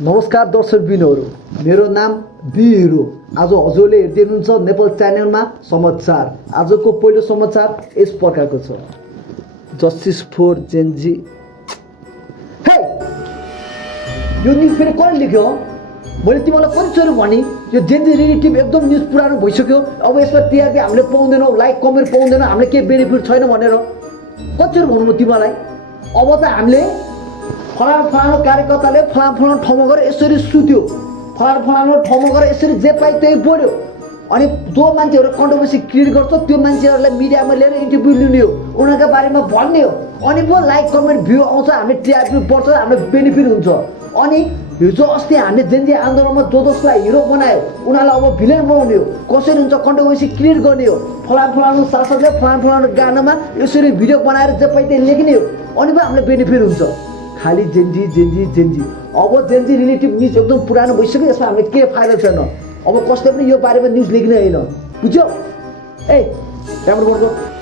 नमस्कार दर्शकबिनहरू, मेरो नाम बिहिरो। आज हजुरले हेर्दै हुनुहुन्छ नेपाल च्यानलमा समाचार। आजको पहिलो समाचार यस प्रकारको छ। Justice for gen Z. हे, यो न्युज फेरि कसले लेख्यो? मैले तिमीलाई कतिचोटि भने यो जेन्जी रिलेटिभ एकदम न्युज पुरानो भइसक्यो। अब यसमा टिआरपी हामीले पाउँदैनौँ, लाइक कमेन्ट पाउँदैनौँ, हामीले केही बेनिफिट छैन भनेर कतिचोटि भन्नु म तिमीलाई। अब त हामीले फलानु कार्यकर्ताले फलानु ठाउँमा गएर यसरी सुत्यो, फलानु ठाउँमा गएर यसरी जे पाइ त्यही बोल्यो। अनि जो मान्छेहरू कन्ट्रोभर्सी क्रिएट गर्छ त्यो मान्छेहरूलाई मिडियामा लिएर इन्टरभ्यू लिने हो, उनीहरूको बारेमा भन्ने हो। अनि पो लाइक कमेन्ट भ्यू आउँछ, हामीले टिआरपी बढ्छ, हाम्रो बेनिफिट हुन्छ। अनि हिजो अस्ति हामीले जेन्जी आन्दोलनमा जसलाई हिरो बनायो उनीहरूलाई अब भिलेन बनाउने हो। कसरी हुन्छ कन्ट्रोभर्सी क्रिएट गर्ने हो। फलानु शासकले फलानु गानामा यसरी भिडियो बनाएर जे पाइ त्यही लेख्ने हो। अनि पो हामीलाई बेनिफिट हुन्छ। खाली जेन्जी। अब जेन्जी रिलेटिभ न्युज एकदम पुरानो भइसक्यो, यसमा हामीले के फाइदा छैन। अब कसले पनि यो बारेमा न्युज लेख्ने होइन, बुझ्यौ? ए, त्यहाँबाट गर्छ।